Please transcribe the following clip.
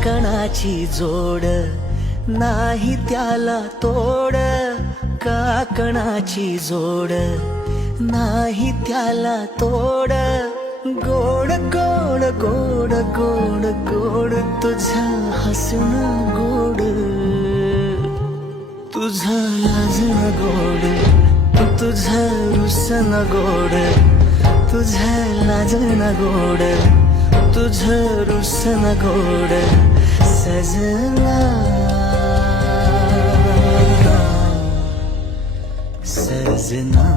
काकणाची जोड नाही त्याला तोड, काकणाची जोड नाही त्याला तोड. गोड गोड गोड गोड गोड तुझं हसणं गोड, तुझं लाजणं गोड, तुझं रुसणं गोड, तुझं लाजणं गोड, तुझं रुसणं गोड सजना सजना.